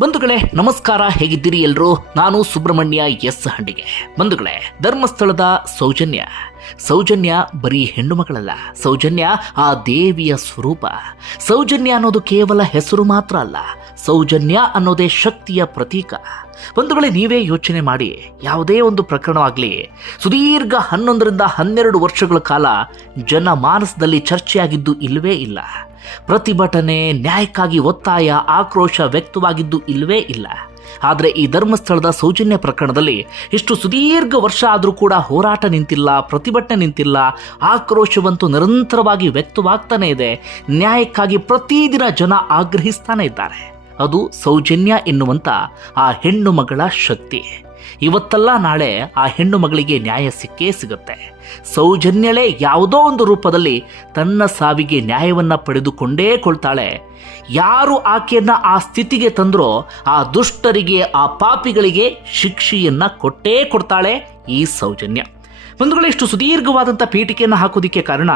ಬಂಧುಗಳೇ, ನಮಸ್ಕಾರ, ಹೇಗಿದ್ದೀರಿ ಎಲ್ರು? ನಾನು ಸುಬ್ರಹ್ಮಣ್ಯ ಎಸ್ ಹಂಡಿಗೆ. ಬಂಧುಗಳೇ, ಧರ್ಮಸ್ಥಳದ ಸೌಜನ್ಯ. ಸೌಜನ್ಯ ಬರೀ ಹೆಣ್ಣು ಮಗಳಲ್ಲ. ಸೌಜನ್ಯ ಆ ದೇವಿಯ ಸ್ವರೂಪ. ಸೌಜನ್ಯ ಅನ್ನೋದು ಕೇವಲ ಹೆಸರು ಮಾತ್ರ ಅಲ್ಲ. ಸೌಜನ್ಯ ಅನ್ನೋದೇ ಶಕ್ತಿಯ ಪ್ರತೀಕ. ಬಂಧುಗಳೇ, ನೀವೇ ಯೋಚನೆ ಮಾಡಿ. ಯಾವುದೇ ಒಂದು ಪ್ರಕರಣವಾಗಲಿ, ಸುದೀರ್ಘ ಹನ್ನೊಂದರಿಂದ ಹನ್ನೆರಡು ವರ್ಷಗಳ ಕಾಲ ಜನಮಾನಸದಲ್ಲಿ ಚರ್ಚೆಯಾಗಿದ್ದು ಇಲ್ಲವೇ ಇಲ್ಲ. ಪ್ರತಿಭಟನೆ, ನ್ಯಾಯಕ್ಕಾಗಿ ಒತ್ತಾಯ, ಆಕ್ರೋಶ ವ್ಯಕ್ತವಾಗಿದ್ದು ಇಲ್ಲವೇ ಇಲ್ಲ. ಆದರೆ ಈ ಧರ್ಮಸ್ಥಳದ ಸೌಜನ್ಯ ಪ್ರಕರಣದಲ್ಲಿ ಇಷ್ಟು ಸುದೀರ್ಘ ವರ್ಷ ಆದರೂ ಕೂಡ ಹೋರಾಟ ನಿಂತಿಲ್ಲ, ಪ್ರತಿಭಟನೆ ನಿಂತಿಲ್ಲ, ಆಕ್ರೋಶವಂತೂ ನಿರಂತರವಾಗಿ ವ್ಯಕ್ತವಾಗ್ತಾನೆ ಇದೆ. ನ್ಯಾಯಕ್ಕಾಗಿ ಪ್ರತಿದಿನ ಜನ ಆಗ್ರಹಿಸ್ತಾನೆ ಇದ್ದಾರೆ. ಅದು ಸೌಜನ್ಯ ಎನ್ನುವಂಥ ಆ ಹೆಣ್ಣು ಮಗಳ ಶಕ್ತಿ. ಇವತ್ತಲ್ಲ ನಾಳೆ ಆ ಹೆಣ್ಣು ಮಗಳಿಗೆ ನ್ಯಾಯ ಸಿಕ್ಕೇ ಸಿಗುತ್ತೆ. ಸೌಜನ್ಯಳೇ ಯಾವುದೋ ಒಂದು ರೂಪದಲ್ಲಿ ತನ್ನ ಸಾವಿಗೆ ನ್ಯಾಯವನ್ನು ಪಡೆದುಕೊಂಡೇ ಕೊಳ್ತಾಳೆ. ಯಾರು ಆಕೆಯನ್ನ ಆ ಸ್ಥಿತಿಗೆ ತಂದ್ರೋ ಆ ದುಷ್ಟರಿಗೆ, ಆ ಪಾಪಿಗಳಿಗೆ ಶಿಕ್ಷೆಯನ್ನ ಕೊಟ್ಟೇ ಕೊಡ್ತಾಳೆ ಈ ಸೌಜನ್ಯ. ಬಂಧುಗಳು, ಇಷ್ಟು ಸುದೀರ್ಘವಾದಂಥ ಪೀಠಿಕೆಯನ್ನು ಹಾಕೋದಿಕ್ಕೆ ಕಾರಣ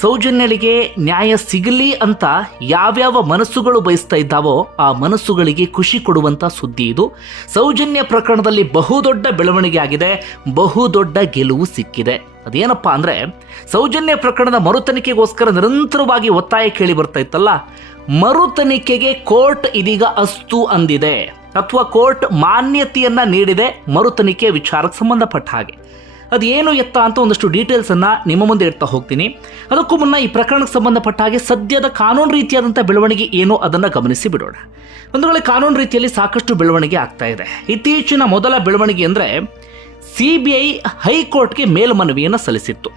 ಸೌಜನ್ಯಳಿಗೆ ನ್ಯಾಯ ಸಿಗಲಿ ಅಂತ ಯಾವ್ಯಾವ ಮನಸ್ಸುಗಳು ಬಯಸ್ತಾ ಇದ್ದಾವೋ ಆ ಮನಸ್ಸುಗಳಿಗೆ ಖುಷಿ ಕೊಡುವಂಥ ಸುದ್ದಿ ಇದು. ಸೌಜನ್ಯ ಪ್ರಕರಣದಲ್ಲಿ ಬಹುದೊಡ್ಡ ಬೆಳವಣಿಗೆ ಆಗಿದೆ, ಬಹುದೊಡ್ಡ ಗೆಲುವು ಸಿಕ್ಕಿದೆ. ಅದೇನಪ್ಪ ಅಂದರೆ, ಸೌಜನ್ಯ ಪ್ರಕರಣದ ಮರುತನಿಕೆಗೋಸ್ಕರ ನಿರಂತರವಾಗಿ ಒತ್ತಾಯ ಕೇಳಿ ಬರ್ತಾ ಇತ್ತಲ್ಲ, ಮರುತನಿಕೆಗೆ ಕೋರ್ಟ್ ಇದೀಗ ಅಸ್ತು ಅಂದಿದೆ. ಅಥವಾ ಕೋರ್ಟ್ ಮಾನ್ಯತೆಯನ್ನ ನೀಡಿದೆ ಮರುತನಿಕೆ ವಿಚಾರಕ್ಕೆ ಸಂಬಂಧಪಟ್ಟ ಹಾಗೆ. ಅದೇನು ಎತ್ತ ಅಂತ ಒಂದಷ್ಟು ಡೀಟೇಲ್ಸನ್ನು ನಿಮ್ಮ ಮುಂದೆ ಇಡ್ತಾ ಹೋಗ್ತೀನಿ. ಅದಕ್ಕೂ ಮುನ್ನ ಈ ಪ್ರಕರಣಕ್ಕೆ ಸಂಬಂಧಪಟ್ಟ ಹಾಗೆ ಸದ್ಯದ ಕಾನೂನು ರೀತಿಯಾದಂಥ ಬೆಳವಣಿಗೆ ಏನು ಅದನ್ನು ಗಮನಿಸಿ ಬಿಡೋಣ. ಒಂದು ವೇಳೆ ಕಾನೂನು ರೀತಿಯಲ್ಲಿ ಸಾಕಷ್ಟು ಬೆಳವಣಿಗೆ ಆಗ್ತಾ ಇದೆ. ಇತ್ತೀಚಿನ ಮೊದಲ ಬೆಳವಣಿಗೆ ಅಂದರೆ ಸಿ ಬಿ ಐ ಹೈಕೋರ್ಟ್ಗೆ ಮೇಲ್ಮನವಿಯನ್ನು ಸಲ್ಲಿಸಿತ್ತು.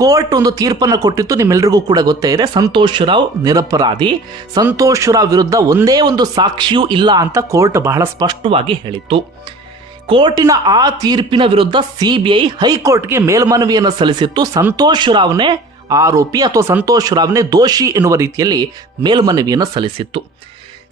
ಕೋರ್ಟ್ ಒಂದು ತೀರ್ಪನ್ನು ಕೊಟ್ಟಿತ್ತು ನಿಮ್ಮೆಲ್ಲರಿಗೂ ಕೂಡ ಗೊತ್ತೇ ಇದೆ. ಸಂತೋಷ್ ರಾವ್ ನಿರಪರಾಧಿ. ಸಂತೋಷ್ ರಾವ್ ವಿರುದ್ಧ ಒಂದೇ ಒಂದು ಸಾಕ್ಷಿಯೂ ಇಲ್ಲ ಅಂತ ಕೋರ್ಟ್ ಬಹಳ ಸ್ಪಷ್ಟವಾಗಿ ಹೇಳಿತ್ತು. ಕೋರ್ಟಿನ ಆ ತೀರ್ಪಿನ ವಿರುದ್ಧ ಸಿಬಿಐ ಹೈಕೋರ್ಟ್ಗೆ ಮೇಲ್ಮನವಿಯನ್ನು ಸಲ್ಲಿಸಿತ್ತು. ಸಂತೋಷ್ ರಾವ್ನೇ ಆರೋಪಿ ಅಥವಾ ಸಂತೋಷ್ ರಾವ್ನೇ ದೋಷಿ ಎನ್ನುವ ರೀತಿಯಲ್ಲಿ ಮೇಲ್ಮನವಿಯನ್ನು ಸಲ್ಲಿಸಿತ್ತು.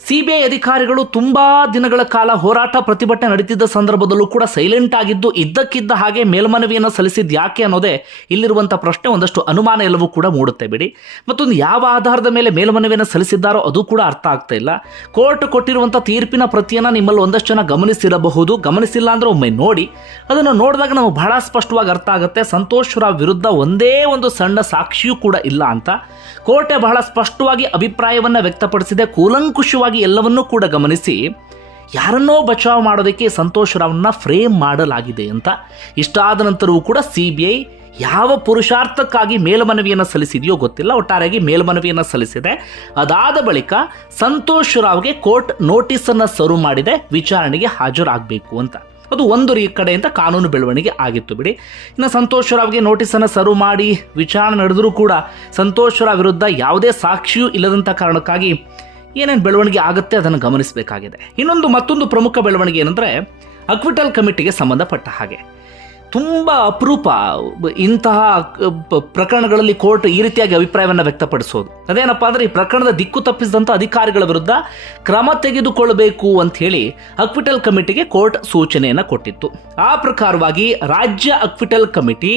ಸಿಬಿಐ ಅಧಿಕಾರಿಗಳು ತುಂಬಾ ದಿನಗಳ ಕಾಲ ಹೋರಾಟ ಪ್ರತಿಭಟನೆ ನಡೀತಿದ್ದ ಸಂದರ್ಭದಲ್ಲೂ ಕೂಡ ಸೈಲೆಂಟ್ ಆಗಿದ್ದು ಇದ್ದಕ್ಕಿದ್ದ ಹಾಗೆ ಮೇಲ್ಮನವಿಯನ್ನು ಸಲ್ಲಿಸಿದ್ದು ಯಾಕೆ ಅನ್ನೋದೇ ಇಲ್ಲಿರುವಂಥ ಪ್ರಶ್ನೆ ಒಂದಷ್ಟು ಅನುಮಾನ ಎಲ್ಲವೂ ಕೂಡ ಮೂಡುತ್ತೆ ಬಿಡಿ. ಮತ್ತೊಂದು ಯಾವ ಆಧಾರದ ಮೇಲೆ ಮೇಲ್ಮನವಿಯನ್ನು ಸಲ್ಲಿಸಿದ್ದಾರೋ ಅದು ಕೂಡ ಅರ್ಥ ಆಗ್ತಾ ಇಲ್ಲ. ಕೋರ್ಟ್ ಕೊಟ್ಟಿರುವಂಥ ತೀರ್ಪಿನ ಪ್ರತಿಯನ್ನು ನಿಮ್ಮಲ್ಲಿ ಒಂದಷ್ಟು ಜನ ಗಮನಿಸಿರಬಹುದು. ಗಮನಿಸಿಲ್ಲ ಅಂದ್ರೆ ಒಮ್ಮೆ ನೋಡಿ. ಅದನ್ನು ನೋಡಿದಾಗ ನಮಗೆ ಬಹಳ ಸ್ಪಷ್ಟವಾಗಿ ಅರ್ಥ ಆಗುತ್ತೆ. ಸಂತೋಷ್ ರಾವ್ ವಿರುದ್ಧ ಒಂದೇ ಒಂದು ಸಣ್ಣ ಸಾಕ್ಷಿಯೂ ಕೂಡ ಇಲ್ಲ ಅಂತ. ಕೋರ್ಟೆ ಬಹಳ ಸ್ಪಷ್ಟವಾಗಿ ಅಭಿಪ್ರಾಯವನ್ನು ವ್ಯಕ್ತಪಡಿಸಿದೆ. ಕೂಲಂಕುಷವಾಗಿ ಎಲ್ಲವನ್ನೂ ಕೂಡ ಗಮನಿಸಿ ಯಾರನ್ನೋ ಬಚಾವ್ ಮಾಡೋದಕ್ಕೆ ಸಂತೋಷ್ ರಾವ್ನ ಫ್ರೇಮ್ ಮಾಡಲಾಗಿದೆ ಅಂತ. ಇಷ್ಟಾದ ನಂತರವೂ ಕೂಡ ಸಿ ಬಿ ಐ ಯಾವ ಪುರುಷಾರ್ಥಕ್ಕಾಗಿ ಮೇಲ್ಮನವಿಯನ್ನು ಸಲ್ಲಿಸಿದೆಯೋ ಗೊತ್ತಿಲ್ಲ, ಒಟ್ಟಾರೆಯಾಗಿ ಮೇಲ್ಮನವಿಯನ್ನು ಸಲ್ಲಿಸಿದೆ. ಅದಾದ ಬಳಿಕ ಸಂತೋಷ್ ರಾವ್ಗೆ ಕೋರ್ಟ್ ನೋಟಿಸನ್ನು ಸರ್ವ್ ಮಾಡಿದೆ, ವಿಚಾರಣೆಗೆ ಹಾಜರಾಗಬೇಕು ಅಂತ. ಅದು ಒಂದು ರೀ ಕಡೆಯಿಂದ ಕಾನೂನು ಬೆಳವಣಿಗೆ ಆಗಿತ್ತು ಬಿಡಿ. ಇನ್ನು ಸಂತೋಷ್ ರಾವ್ಗೆ ನೋಟಿಸನ್ನು ಸರ್ವ್ ಮಾಡಿ ವಿಚಾರಣೆ ನಡೆದರೂ ಕೂಡ ಸಂತೋಷ್ ರಾವ್ ವಿರುದ್ಧ ಯಾವುದೇ ಸಾಕ್ಷಿಯೂ ಇಲ್ಲದಂಥ ಕಾರಣಕ್ಕಾಗಿ ಏನೇನು ಬೆಳವಣಿಗೆ ಆಗುತ್ತೆ ಅದನ್ನು ಗಮನಿಸಬೇಕಾಗಿದೆ. ಇನ್ನೊಂದು ಮತ್ತೊಂದು ಪ್ರಮುಖ ಬೆಳವಣಿಗೆ ಏನಂದರೆ ಅಕ್ವಿಟಲ್ ಕಮಿಟಿಗೆ ಸಂಬಂಧಪಟ್ಟ ಹಾಗೆ. ತುಂಬ ಅಪರೂಪ, ಇಂತಹ ಪ್ರಕರಣಗಳಲ್ಲಿ ಕೋರ್ಟ್ ಈ ರೀತಿಯಾಗಿ ಅಭಿಪ್ರಾಯವನ್ನು ವ್ಯಕ್ತಪಡಿಸೋದು. ಅದೇನಪ್ಪ ಅಂದರೆ, ಈ ಪ್ರಕರಣದ ದಿಕ್ಕು ತಪ್ಪಿಸಿದಂಥ ಅಧಿಕಾರಿಗಳ ವಿರುದ್ಧ ಕ್ರಮ ತೆಗೆದುಕೊಳ್ಳಬೇಕು ಅಂತ ಹೇಳಿ ಅಕ್ವಿಟಲ್ ಕಮಿಟಿಗೆ ಕೋರ್ಟ್ ಸೂಚನೆಯನ್ನು ಕೊಟ್ಟಿತ್ತು. ಆ ಪ್ರಕಾರವಾಗಿ ರಾಜ್ಯ ಅಕ್ವಿಟಲ್ ಕಮಿಟಿ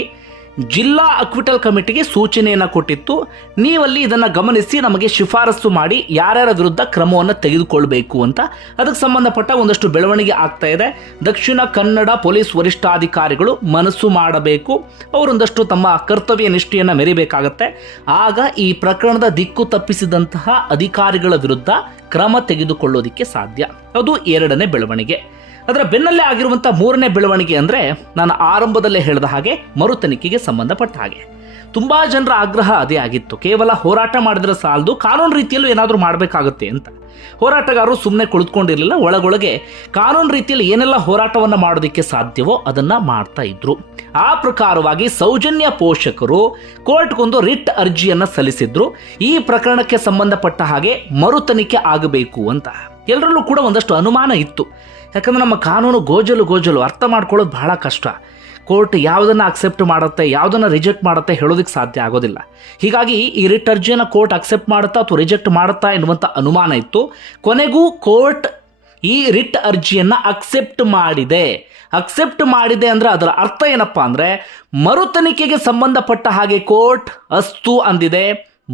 ಜಿಲ್ಲಾ ಅಕ್ವಿಟಲ್ ಕಮಿಟಿಗೆ ಸೂಚನೆಯನ್ನು ಕೊಟ್ಟಿತ್ತು. ನೀವಲ್ಲಿ ಇದನ್ನು ಗಮನಿಸಿ ನಮಗೆ ಶಿಫಾರಸು ಮಾಡಿ ಯಾರ್ಯಾರ ವಿರುದ್ಧ ಕ್ರಮವನ್ನು ತೆಗೆದುಕೊಳ್ಬೇಕು ಅಂತ. ಅದಕ್ಕೆ ಸಂಬಂಧಪಟ್ಟ ಒಂದಷ್ಟು ಬೆಳವಣಿಗೆ ಆಗ್ತಾ ಇದೆ. ದಕ್ಷಿಣ ಕನ್ನಡ ಪೊಲೀಸ್ ವರಿಷ್ಠಾಧಿಕಾರಿಗಳು ಮನಸ್ಸು ಮಾಡಬೇಕು. ಅವರೊಂದಷ್ಟು ತಮ್ಮ ಕರ್ತವ್ಯ ನಿಷ್ಠೆಯನ್ನು ಮೆರಿಬೇಕಾಗತ್ತೆ. ಆಗ ಈ ಪ್ರಕರಣದ ದಿಕ್ಕು ತಪ್ಪಿಸಿದಂತಹ ಅಧಿಕಾರಿಗಳ ವಿರುದ್ಧ ಕ್ರಮ ತೆಗೆದುಕೊಳ್ಳೋದಿಕ್ಕೆ ಸಾಧ್ಯ. ಅದು ಎರಡನೇ ಬೆಳವಣಿಗೆ. ಅದರ ಬೆನ್ನಲ್ಲೇ ಆಗಿರುವಂಥ ಮೂರನೇ ಬೆಳವಣಿಗೆ ಅಂದರೆ ನಾನು ಆರಂಭದಲ್ಲೇ ಹೇಳಿದ ಹಾಗೆ ಮರುತನಿಕೆಗೆ ಸಂಬಂಧಪಟ್ಟ ಹಾಗೆ. ತುಂಬ ಜನರ ಆಗ್ರಹ ಅದೇ ಆಗಿತ್ತು. ಕೇವಲ ಹೋರಾಟ ಮಾಡಿದ್ರೆ ಸಾಲದು, ಕಾನೂನು ರೀತಿಯಲ್ಲೂ ಏನಾದರೂ ಮಾಡಬೇಕಾಗುತ್ತೆ ಅಂತ. ಹೋರಾಟಗಾರರು ಸುಮ್ಮನೆ ಕುಳಿತುಕೊಂಡಿರಲಿಲ್ಲ, ಒಳಗೊಳಗೆ ಕಾನೂನು ರೀತಿಯಲ್ಲಿ ಏನೆಲ್ಲ ಹೋರಾಟವನ್ನು ಮಾಡೋದಕ್ಕೆ ಸಾಧ್ಯವೋ ಅದನ್ನು ಮಾಡ್ತಾ ಇದ್ರು. ಆ ಪ್ರಕಾರವಾಗಿ ಸೌಜನ್ಯ ಪೋಷಕರು ಕೋರ್ಟ್ಗೊಂದು ರಿಟ್ ಅರ್ಜಿಯನ್ನು ಸಲ್ಲಿಸಿದ್ರು. ಈ ಪ್ರಕರಣಕ್ಕೆ ಸಂಬಂಧಪಟ್ಟ ಹಾಗೆ ಮರುತನಿಕೆ ಆಗಬೇಕು ಅಂತ. ಎಲ್ಲರಲ್ಲೂ ಕೂಡ ಒಂದಷ್ಟು ಅನುಮಾನ ಇತ್ತು. ಯಾಕಂದ್ರೆ ನಮ್ಮ ಕಾನೂನು ಗೋಜಲು ಗೋಜಲು ಅರ್ಥ ಮಾಡ್ಕೊಳ್ಳೋದು ಬಹಳ ಕಷ್ಟ. ಕೋರ್ಟ್ ಯಾವುದನ್ನು ಅಕ್ಸೆಪ್ಟ್ ಮಾಡುತ್ತೆ, ಯಾವುದನ್ನು ರಿಜೆಕ್ಟ್ ಮಾಡುತ್ತೆ ಹೇಳೋದಕ್ಕೆ ಸಾಧ್ಯ ಆಗೋದಿಲ್ಲ. ಹೀಗಾಗಿ ಈ ರಿಟ್ ಅರ್ಜಿಯನ್ನು ಕೋರ್ಟ್ ಅಕ್ಸೆಪ್ಟ್ ಮಾಡುತ್ತಾ ಅಥವಾ ರಿಜೆಕ್ಟ್ ಮಾಡುತ್ತಾ ಎನ್ನುವಂಥ ಅನುಮಾನ ಇತ್ತು. ಕೊನೆಗೂ ಕೋರ್ಟ್ ಈ ರಿಟ್ ಅರ್ಜಿಯನ್ನು ಅಕ್ಸೆಪ್ಟ್ ಮಾಡಿದೆ. ಅಕ್ಸೆಪ್ಟ್ ಮಾಡಿದೆ ಅಂದರೆ ಅದರ ಅರ್ಥ ಏನಪ್ಪಾ ಅಂದರೆ ಮರುತನಿಕೆಗೆ ಸಂಬಂಧಪಟ್ಟ ಹಾಗೆ ಕೋರ್ಟ್ ಅಸ್ತು ಅಂದಿದೆ,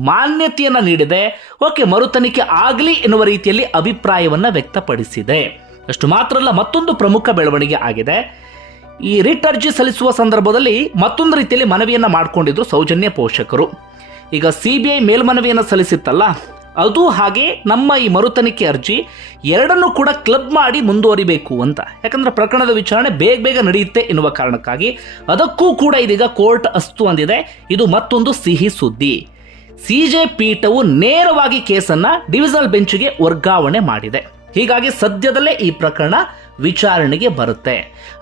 ಮಾನ್ಯತೆಯನ್ನು ನೀಡಿದೆ. ಓಕೆ, ಮರುತನಿಖೆ ಆಗಲಿ ಎನ್ನುವ ರೀತಿಯಲ್ಲಿ ಅಭಿಪ್ರಾಯವನ್ನು ವ್ಯಕ್ತಪಡಿಸಿದೆ. ಅಷ್ಟು ಮಾತ್ರ ಅಲ್ಲ ಮತ್ತೊಂದು ಪ್ರಮುಖ ಬೆಳವಣಿಗೆ ಆಗಿದೆ. ಈ ರಿಟ್ ಅರ್ಜಿ ಸಲ್ಲಿಸುವ ಸಂದರ್ಭದಲ್ಲಿ ಮತ್ತೊಂದು ರೀತಿಯಲ್ಲಿ ಮನವಿಯನ್ನು ಮಾಡಿಕೊಂಡಿದ್ರು ಸೌಜನ್ಯ ಪೋಷಕರು. ಈಗ ಸಿ ಬಿ ಐ ಮೇಲ್ಮನವಿಯನ್ನು ಸಲ್ಲಿಸಿತ್ತಲ್ಲ, ಅದು ಹಾಗೆ ನಮ್ಮ ಈ ಮರುತನಿಖೆ ಅರ್ಜಿ ಎರಡನ್ನು ಕೂಡ ಕ್ಲಬ್ ಮಾಡಿ ಮುಂದುವರಿಬೇಕು ಅಂತ. ಯಾಕಂದ್ರೆ ಪ್ರಕರಣದ ವಿಚಾರಣೆ ಬೇಗ ಬೇಗ ನಡೆಯುತ್ತೆ ಎನ್ನುವ ಕಾರಣಕ್ಕಾಗಿ ಅದಕ್ಕೂ ಕೂಡ ಇದೀಗ ಕೋರ್ಟ್ ಅಸ್ತು ಅಂದಿದೆ. ಇದು ಮತ್ತೊಂದು ಸಿಹಿ ಸುದ್ದಿ. ಸಿಜೆ ಪೀಠವು ನೇರವಾಗಿ ಕೇಸನ್ನ ಡಿವಿಷನಲ್ ಬೆಂಚ್ಗೆ ವರ್ಗಾವಣೆ ಮಾಡಿದೆ. ಹೀಗಾಗಿ ಸದ್ಯದಲ್ಲೇ ಈ ಪ್ರಕರಣ ವಿಚಾರಣೆಗೆ ಬರುತ್ತೆ.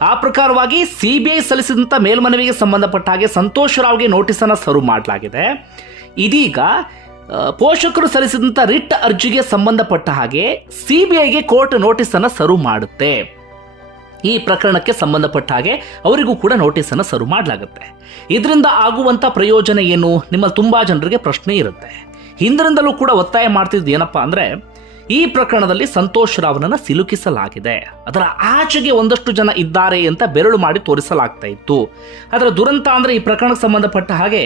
ಆ ಪ್ರಕಾರವಾಗಿ ಸಿಬಿಐ ಸಲ್ಲಿಸಿದಂಥ ಮೇಲ್ಮನವಿಗೆ ಸಂಬಂಧಪಟ್ಟ ಹಾಗೆ ಸಂತೋಷ್ ರಾವ್ಗೆ ನೋಟಿಸನ್ನು ಸರ್ವ್ ಮಾಡಲಾಗಿದೆ. ಇದೀಗ ಪೋಷಕರು ಸಲ್ಲಿಸಿದಂಥ ರಿಟ್ ಅರ್ಜಿಗೆ ಸಂಬಂಧಪಟ್ಟ ಹಾಗೆ ಸಿಬಿಐಗೆ ಕೋರ್ಟ್ ನೋಟಿಸನ್ನು ಸರ್ವ್ ಮಾಡುತ್ತೆ. ಈ ಪ್ರಕರಣಕ್ಕೆ ಸಂಬಂಧಪಟ್ಟ ಹಾಗೆ ಅವರಿಗೂ ಕೂಡ ನೋಟಿಸನ್ನು ಸರ್ವ್ ಮಾಡಲಾಗುತ್ತೆ. ಇದರಿಂದ ಆಗುವಂಥ ಪ್ರಯೋಜನ ಏನು? ನಿಮ್ಮಲ್ಲಿ ತುಂಬ ಜನರಿಗೆ ಪ್ರಶ್ನೆ ಇರುತ್ತೆ. ಹಿಂದಿನಿಂದಲೂ ಕೂಡ ಒತ್ತಾಯ ಮಾಡ್ತಿದ್ದು ಏನಪ್ಪ ಅಂದರೆ ಈ ಪ್ರಕರಣದಲ್ಲಿ ಸಂತೋಷ್ ರಾವ್ನನ್ನು ಸಿಲುಕಿಸಲಾಗಿದೆ. ಅದರ ಆಚೆಗೆ ಒಂದಷ್ಟು ಜನ ಇದ್ದಾರೆ ಅಂತ ಬೆರಳು ಮಾಡಿ ತೋರಿಸಲಾಗ್ತಾ ಇತ್ತು. ಅದರ ದುರಂತ ಅಂದರೆ ಈ ಪ್ರಕರಣಕ್ಕೆ ಸಂಬಂಧಪಟ್ಟ ಹಾಗೆ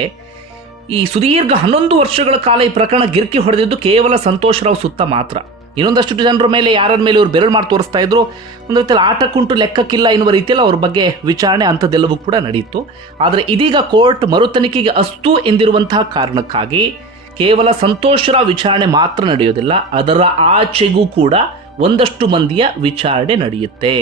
ಈ ಸುದೀರ್ಘ ಹನ್ನೊಂದು ವರ್ಷಗಳ ಕಾಲ ಈ ಪ್ರಕರಣ ಗಿರ್ಕಿ ಹೊಡೆದಿದ್ದು ಕೇವಲ ಸಂತೋಷ್ ರಾವ್ ಸುತ್ತ ಮಾತ್ರ. ಇನ್ನೊಂದಷ್ಟು ಜನರ ಮೇಲೆ ಯಾರ ಮೇಲೆ ಇವರು ಬೆರಳು ಮಾಡಿ ತೋರಿಸ್ತಾ ಇದ್ರು. ಒಂದು ರೀತಿಯಲ್ಲಿ ಆಟಕ್ಕುಂಟು ಲೆಕ್ಕಕ್ಕಿಲ್ಲ ಎನ್ನುವ ರೀತಿಯಲ್ಲಿ ಅವ್ರ ಬಗ್ಗೆ ವಿಚಾರಣೆ ಅಂಥದ್ದೆಲ್ಲವೂ ಕೂಡ ನಡೆಯಿತು ಆದರೆ ಇದೀಗ ಕೋರ್ಟ್ ಮರುತನಿಖೆಗೆ ಅಸ್ತು ಎಂದಿರುವಂತಹ ಕಾರಣಕ್ಕಾಗಿ ಕೇವಲ ಸಂತೋಷರ ವಿಚಾರಣೆ ಮಾತ್ರ ನಡೆಯೋದಿಲ್ಲ ಅದರ ಆಚೆಗೂ ಕೂಡ ಒಂದಷ್ಟು ಮಂದಿಯ ವಿಚಾರಣೆ ನಡೆಯುತ್ತೆ.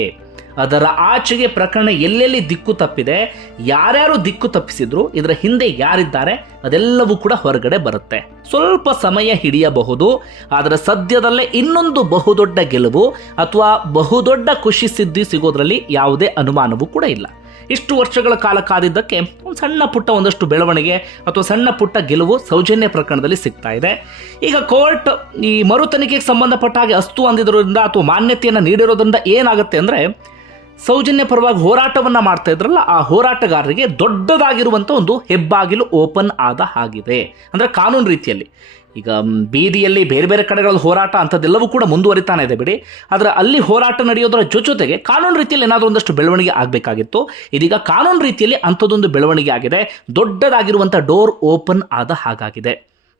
ಅದರ ಆಚೆಗೆ ಪ್ರಕರಣ ಎಲ್ಲೆಲ್ಲಿ ದಿಕ್ಕು ತಪ್ಪಿದೆ, ಯಾರ್ಯಾರು ದಿಕ್ಕು ತಪ್ಪಿಸಿದ್ರು, ಇದರ ಹಿಂದೆ ಯಾರಿದ್ದಾರೆ, ಅದೆಲ್ಲವೂ ಕೂಡ ಹೊರಗಡೆ ಬರುತ್ತೆ. ಸ್ವಲ್ಪ ಸಮಯ ಹಿಡಿಯಬಹುದು, ಆದರೆ ಸದ್ಯದಲ್ಲೇ ಇನ್ನೊಂದು ಬಹುದೊಡ್ಡ ಗೆಲುವು ಅಥವಾ ಬಹುದೊಡ್ಡ ಖುಷಿ ಸಿದ್ಧಿ ಸಿಗೋದ್ರಲ್ಲಿ ಯಾವುದೇ ಅನುಮಾನವೂ ಕೂಡ ಇಲ್ಲ. ಇಷ್ಟು ವರ್ಷಗಳ ಕಾಲ ಕಾದಿದ್ದಕ್ಕೆ ಒಂದು ಸಣ್ಣ ಪುಟ್ಟ ಒಂದಷ್ಟು ಬೆಳವಣಿಗೆ ಅಥವಾ ಸಣ್ಣ ಪುಟ್ಟ ಗೆಲುವು ಸೌಜನ್ಯ ಪ್ರಕರಣದಲ್ಲಿ ಸಿಗ್ತಾ ಇದೆ. ಈಗ ಕೋರ್ಟ್ ಈ ಮರು ತನಿಖೆಗೆ ಸಂಬಂಧಪಟ್ಟ ಹಾಗೆ ಅಸ್ತು ಅಂದಿರೋದ್ರಿಂದ ಅಥವಾ ಮಾನ್ಯತೆಯನ್ನು ನೀಡಿರೋದ್ರಿಂದ ಏನಾಗುತ್ತೆ ಅಂದರೆ ಸೌಜನ್ಯ ಪರವಾಗಿ ಹೋರಾಟವನ್ನು ಮಾಡ್ತಾ ಇದ್ರಲ್ಲ, ಆ ಹೋರಾಟಗಾರರಿಗೆ ದೊಡ್ಡದಾಗಿರುವಂಥ ಒಂದು ಹೆಬ್ಬಾಗಿಲು ಓಪನ್ ಆದ ಹಾಗಿದೆ. ಅಂದರೆ ಕಾನೂನು ರೀತಿಯಲ್ಲಿ. ಈಗ ಬೀದಿಯಲ್ಲಿ ಬೇರೆ ಬೇರೆ ಕಡೆಗಳಲ್ಲಿ ಹೋರಾಟ ಅಂಥದ್ದೆಲ್ಲವೂ ಕೂಡ ಮುಂದುವರಿತಾನೆ ಇದೆ ಬಿಡಿ. ಆದರೆ ಅಲ್ಲಿ ಹೋರಾಟ ನಡೆಯೋದರ ಜೊತೆಗೆ ಕಾನೂನು ರೀತಿಯಲ್ಲಿ ಏನಾದರೂ ಒಂದಷ್ಟು ಬೆಳವಣಿಗೆ ಆಗಬೇಕಾಗಿತ್ತು. ಇದೀಗ ಕಾನೂನು ರೀತಿಯಲ್ಲಿ ಅಂಥದ್ದೊಂದು ಬೆಳವಣಿಗೆ ಆಗಿದೆ. ದೊಡ್ಡದಾಗಿರುವಂಥ ಡೋರ್ ಓಪನ್ ಆದ ಹಾಗಾಗಿದೆ.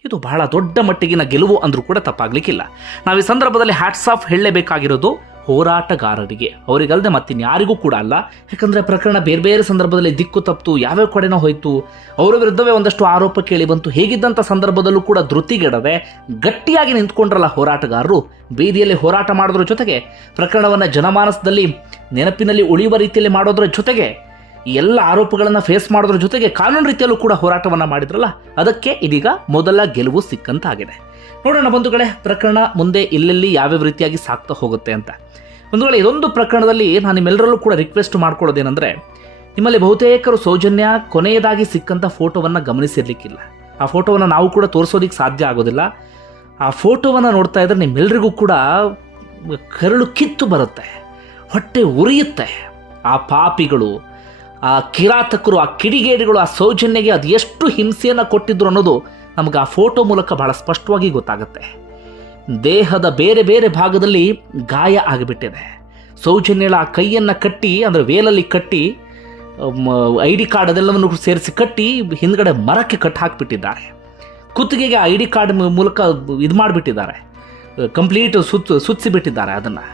ಇದು ಬಹಳ ದೊಡ್ಡ ಮಟ್ಟಿಗಿನ ಗೆಲುವು ಅಂದರೂ ಕೂಡ ತಪ್ಪಾಗಲಿಕ್ಕಿಲ್ಲ. ನಾವು ಈ ಸಂದರ್ಭದಲ್ಲಿ ಹ್ಯಾಟ್ಸ್ ಆಫ್ ಹೇಳಲೇಬೇಕಾಗಿರೋದು ಹೋರಾಟಗಾರರಿಗೆ. ಅವರಿಗಲ್ಲದೆ ಮತ್ತಿನ್ಯಾರಿಗೂ ಕೂಡ ಅಲ್ಲ. ಯಾಕಂದರೆ ಪ್ರಕರಣ ಬೇರೆ ಬೇರೆ ಸಂದರ್ಭದಲ್ಲಿ ದಿಕ್ಕು ತಪ್ಪಿತು ಯಾವ್ಯಾವ ಕಡೆನೋ ಹೋಯಿತು. ಅವರ ವಿರುದ್ಧವೇ ಒಂದಷ್ಟು ಆರೋಪ ಕೇಳಿ ಬಂತು. ಹೇಗಿದ್ದಂಥ ಸಂದರ್ಭದಲ್ಲೂ ಕೂಡ ಧೃತಿಗೆಡದೆ ಗಟ್ಟಿಯಾಗಿ ನಿಂತ್ಕೊಂಡ್ರಲ್ಲ ಹೋರಾಟಗಾರರು. ಬೀದಿಯಲ್ಲಿ ಹೋರಾಟ ಮಾಡೋದ್ರ ಜೊತೆಗೆ ಪ್ರಕರಣವನ್ನು ಜನಮಾನಸದಲ್ಲಿ ನೆನಪಿನಲ್ಲಿ ಉಳಿಯುವ ರೀತಿಯಲ್ಲಿ ಮಾಡೋದ್ರ ಜೊತೆಗೆ ಈ ಎಲ್ಲ ಆರೋಪಗಳನ್ನು ಫೇಸ್ ಮಾಡೋದ್ರ ಜೊತೆಗೆ ಕಾನೂನು ರೀತಿಯಲ್ಲೂ ಕೂಡ ಹೋರಾಟವನ್ನು ಮಾಡಿದ್ರಲ್ಲ? ಅದಕ್ಕೆ ಇದೀಗ ಮೊದಲ ಗೆಲುವು ಸಿಕ್ಕಂತಾಗಿದೆ. ನೋಡೋಣ ಬಂಧುಗಳೇ, ಪ್ರಕರಣ ಮುಂದೆ ಎಲ್ಲೆಲ್ಲಿ ಯಾವ್ಯಾವ ರೀತಿಯಾಗಿ ಸಾಕ್ತಾ ಹೋಗುತ್ತೆ ಅಂತ. ಬಂಧುಗಳೇ, ಇದೊಂದು ಪ್ರಕರಣದಲ್ಲಿ ನಾನು ನಿಮ್ಮೆಲ್ಲರಲ್ಲೂ ಕೂಡ ರಿಕ್ವೆಸ್ಟ್ ಮಾಡ್ಕೊಳ್ಳೋದೇನೆಂದರೆ, ನಿಮ್ಮಲ್ಲಿ ಬಹುತೇಕರು ಸೌಜನ್ಯ ಕೊನೆಯದಾಗಿ ಸಿಕ್ಕಂಥ ಫೋಟೋವನ್ನು ಗಮನಿಸಿರ್ಲಿಕ್ಕಿಲ್ಲ. ಆ ಫೋಟೋವನ್ನು ನಾವು ಕೂಡ ತೋರಿಸೋದಕ್ಕೆ ಸಾಧ್ಯ ಆಗೋದಿಲ್ಲ. ಆ ಫೋಟೋವನ್ನು ನೋಡ್ತಾ ಇದ್ರೆ ನಿಮ್ಮೆಲ್ಲರಿಗೂ ಕೂಡ ಕರಳು ಕಿತ್ತು ಬರುತ್ತೆ. ಹೊಟ್ಟೆ ಉರಿಯುತ್ತೆ. ಆ ಪಾಪಿಗಳು ಆ ಕಿರಾತಕರು, ಆ ಕಿಡಿಗೇಡಿಗಳು, ಆ ಸೌಜನ್ಯಗೆ ಅದು ಎಷ್ಟು ಹಿಂಸೆಯನ್ನು ಕೊಟ್ಟಿದ್ರು ಅನ್ನೋದು ನಮಗೆ ಆ ಫೋಟೋ ಮೂಲಕ ಬಹಳ ಸ್ಪಷ್ಟವಾಗಿ ಗೊತ್ತಾಗುತ್ತೆ. ದೇಹದ ಬೇರೆ ಬೇರೆ ಭಾಗದಲ್ಲಿ ಗಾಯ ಆಗಿಬಿಟ್ಟಿದೆ. ಸೌಜನ್ಯಳ ಆ ಕೈಯನ್ನು ಕಟ್ಟಿ, ಅಂದರೆ ವೇಲಲ್ಲಿ ಕಟ್ಟಿ ಐ ಡಿ ಕಾರ್ಡ್ ಅದೆಲ್ಲವನ್ನು ಸೇರಿಸಿ ಕಟ್ಟಿ ಹಿಂದ್ಗಡೆ ಮರಕ್ಕೆ ಕಟ್ಟಿ ಹಾಕಿಬಿಟ್ಟಿದ್ದಾರೆ. ಕುತ್ತಿಗೆಗೆ ಐ ಡಿ ಕಾರ್ಡ್ ಮೂಲಕ ಇದು ಮಾಡಿಬಿಟ್ಟಿದ್ದಾರೆ. ಕಂಪ್ಲೀಟ್ ಸುತ್ತ, ಸುತ್ತಿಸಿಬಿಟ್ಟಿದ್ದಾರೆ ಅದನ್ನು.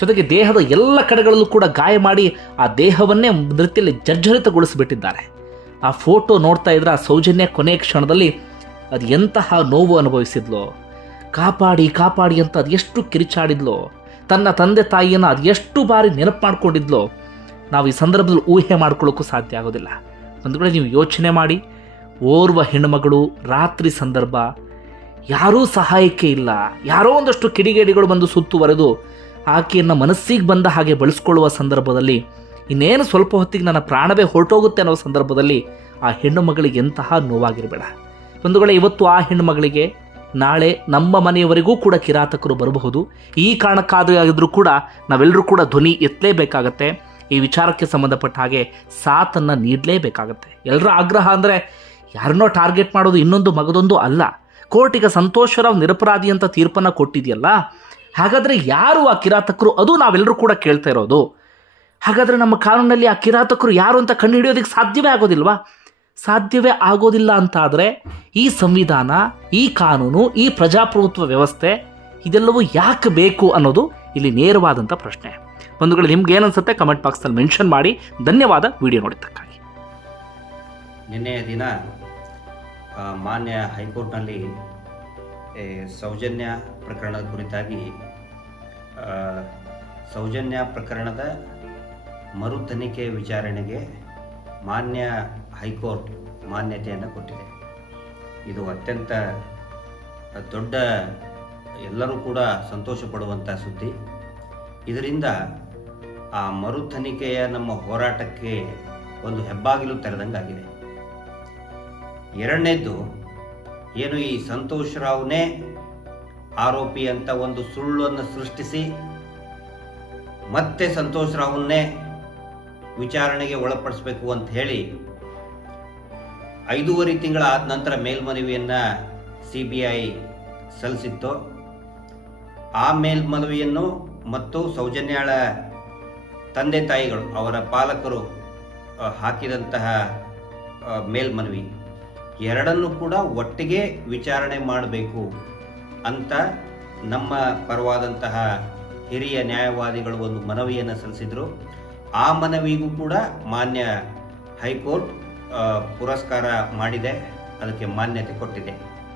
ಜೊತೆಗೆ ದೇಹದ ಎಲ್ಲ ಕಡೆಗಳಲ್ಲೂ ಕೂಡ ಗಾಯ ಮಾಡಿ ಆ ದೇಹವನ್ನೇ ನೃತ್ಯದಲ್ಲಿ ಜರ್ಜರಿತಗೊಳಿಸಿಬಿಟ್ಟಿದ್ದಾರೆ. ಆ ಫೋಟೋ ನೋಡ್ತಾ ಇದ್ರೆ ಆ ಸೌಜನ್ಯ ಕೊನೆಯ ಕ್ಷಣದಲ್ಲಿ ಅದು ಎಂತಹ ನೋವು ಅನುಭವಿಸಿದ್ಲು. ಕಾಪಾಡಿ ಕಾಪಾಡಿ ಅಂತ ಅದು ಎಷ್ಟು ಕಿರಿಚಾಡಿದ್ಲು. ತನ್ನ ತಂದೆ ತಾಯಿಯನ್ನು ಅದು ಎಷ್ಟು ಬಾರಿ ನೆನಪು ಮಾಡ್ಕೊಂಡಿದ್ಲು. ನಾವು ಈ ಸಂದರ್ಭದಲ್ಲಿ ಊಹೆ ಮಾಡ್ಕೊಳ್ಳೋಕ್ಕೂ ಸಾಧ್ಯ ಆಗೋದಿಲ್ಲ. ವೇಳೆ ನೀವು ಯೋಚನೆ ಮಾಡಿ, ಓರ್ವ ಹೆಣ್ಣುಮಗಳು ರಾತ್ರಿ ಸಂದರ್ಭ, ಯಾರೂ ಸಹಾಯಕ್ಕೆ ಇಲ್ಲ, ಯಾರೋ ಒಂದಷ್ಟು ಕಿಡಿಗೇಡಿಗಳು ಬಂದು ಸುತ್ತುವರೆದು ಆಕೆಯನ್ನು ಮನಸ್ಸಿಗೆ ಬಂದ ಹಾಗೆ ಬಳಸ್ಕೊಳ್ಳುವ ಸಂದರ್ಭದಲ್ಲಿ ಇನ್ನೇನು ಸ್ವಲ್ಪ ಹೊತ್ತಿಗೆ ನನ್ನ ಪ್ರಾಣವೇ ಹೊರಟೋಗುತ್ತೆ ಅನ್ನೋ ಸಂದರ್ಭದಲ್ಲಿ ಆ ಹೆಣ್ಣು ಮಗಳಿಗೆ ಎಂತಹ ನೋವಾಗಿರಬೇಡ. ಒಂದು ವೇಳೆ ಇವತ್ತು ಆ ಹೆಣ್ಣು ಮಗಳಿಗೆ ನಾಳೆ ನಮ್ಮ ಮನೆಯವರೆಗೂ ಕೂಡ ಕಿರಾತಕರು ಬರಬಹುದು. ಈ ಕಾರಣಕ್ಕಾದರೂ ಕೂಡ ನಾವೆಲ್ಲರೂ ಕೂಡ ಧ್ವನಿ ಎತ್ತಲೇಬೇಕಾಗತ್ತೆ. ಈ ವಿಚಾರಕ್ಕೆ ಸಂಬಂಧಪಟ್ಟ ಹಾಗೆ ಸಾಥನ್ನು ನೀಡಲೇಬೇಕಾಗತ್ತೆ. ಎಲ್ಲರ ಆಗ್ರಹ ಅಂದರೆ ಯಾರನ್ನೋ ಟಾರ್ಗೆಟ್ ಮಾಡೋದು ಇನ್ನೊಂದು ಮಗದೊಂದು ಅಲ್ಲ. ಕೋರ್ಟಿಗೆ ಸಂತೋಷರಾವ್ ನಿರಪರಾಧಿ ಅಂತ ತೀರ್ಪನ್ನು ಕೊಟ್ಟಿದೆಯಲ್ಲ ಹಾಗಾದರೆ ಯಾರು ಆ ಕಿರಾತಕರು? ಅದು ನಾವೆಲ್ಲರೂ ಕೂಡ ಕೇಳ್ತಾ ಇರೋದು. ಹಾಗಾದರೆ ನಮ್ಮ ಕಾನೂನಲ್ಲಿ ಆ ಕಿರಾತಕರು ಯಾರು ಅಂತ ಕಂಡುಹಿಡಿಯೋದಕ್ಕೆ ಸಾಧ್ಯವೇ ಆಗೋದಿಲ್ವಾ? ಸಾಧ್ಯವೇ ಆಗೋದಿಲ್ಲ ಅಂತಾದರೆ ಈ ಸಂವಿಧಾನ, ಈ ಕಾನೂನು, ಈ ಪ್ರಜಾಪ್ರಭುತ್ವ ವ್ಯವಸ್ಥೆ ಇದೆಲ್ಲವೂ ಯಾಕೆ ಬೇಕು ಅನ್ನೋದು ಇಲ್ಲಿ ನೇರವಾದಂಥ ಪ್ರಶ್ನೆ. ಬಂಧುಗಳು, ನಿಮ್ಗೆ ಏನನ್ಸುತ್ತೆ? ಕಮೆಂಟ್ ಬಾಕ್ಸ್ನಲ್ಲಿ ಮೆನ್ಷನ್ ಮಾಡಿ. ಧನ್ಯವಾದ ವಿಡಿಯೋ ನೋಡಿದ್ದಕ್ಕಾಗಿ. ನಿನ್ನೆಯ ದಿನ ಮಾನ್ಯ ಹೈಕೋರ್ಟ್ನಲ್ಲಿ ಸೌಜನ್ಯ ಪ್ರಕರಣದ ಕುರಿತಾಗಿ ಸೌಜನ್ಯ ಪ್ರಕರಣದ ಮರು ತನಿಖೆ ವಿಚಾರಣೆಗೆ ಮಾನ್ಯ ಹೈಕೋರ್ಟ್ ಮಾನ್ಯತೆಯನ್ನು ಕೊಟ್ಟಿದೆ. ಇದು ಅತ್ಯಂತ ದೊಡ್ಡ, ಎಲ್ಲರೂ ಕೂಡ ಸಂತೋಷ ಪಡುವಂಥ ಸುದ್ದಿ. ಇದರಿಂದ ಆ ಮರು ತನಿಖೆಯ ನಮ್ಮ ಹೋರಾಟಕ್ಕೆ ಒಂದು ಹೆಬ್ಬಾಗಿಲು ತೆರೆದಂಗಾಗಿದೆ. ಎರಡನೇದ್ದು, ಏನು ಈ ಸಂತೋಷ್ ರಾವ್ನೇ ಆರೋಪಿ ಅಂತ ಒಂದು ಸುಳ್ಳನ್ನು ಸೃಷ್ಟಿಸಿ ಮತ್ತೆ ಸಂತೋಷ್ ರಾವ್ನೇ ವಿಚಾರಣೆಗೆ ಒಳಪಡಿಸಬೇಕು ಅಂತ ಹೇಳಿ ಐದೂವರೆ ತಿಂಗಳ ಆದ ನಂತರ ಮೇಲ್ಮನವಿಯನ್ನು ಸಿ ಬಿ ಐ ಸಲ್ಲಿಸಿತ್ತು. ಆ ಮೇಲ್ಮನವಿಯನ್ನು ಮತ್ತು ಸೌಜನ್ಯಾಳ ತಂದೆ ತಾಯಿಗಳು, ಅವರ ಪಾಲಕರು ಹಾಕಿದಂತಹ ಮೇಲ್ಮನವಿ ಎರಡನ್ನು ಕೂಡ ಒಟ್ಟಿಗೆ ವಿಚಾರಣೆ ಮಾಡಬೇಕು ಅಂತ ನಮ್ಮ ಪರವಾದಂತಹ ಹಿರಿಯ ನ್ಯಾಯವಾದಿಗಳು ಒಂದು ಮನವಿಯನ್ನು ಸಲ್ಲಿಸಿದರು. ಆ ಮನವಿಗೂ ಕೂಡ ಮಾನ್ಯ ಹೈಕೋರ್ಟ್ ಪುರಸ್ಕಾರ ಮಾಡಿದೆ. ಅದಕ್ಕೆ ಮಾನ್ಯತೆ ಕೊಟ್ಟಿದೆ.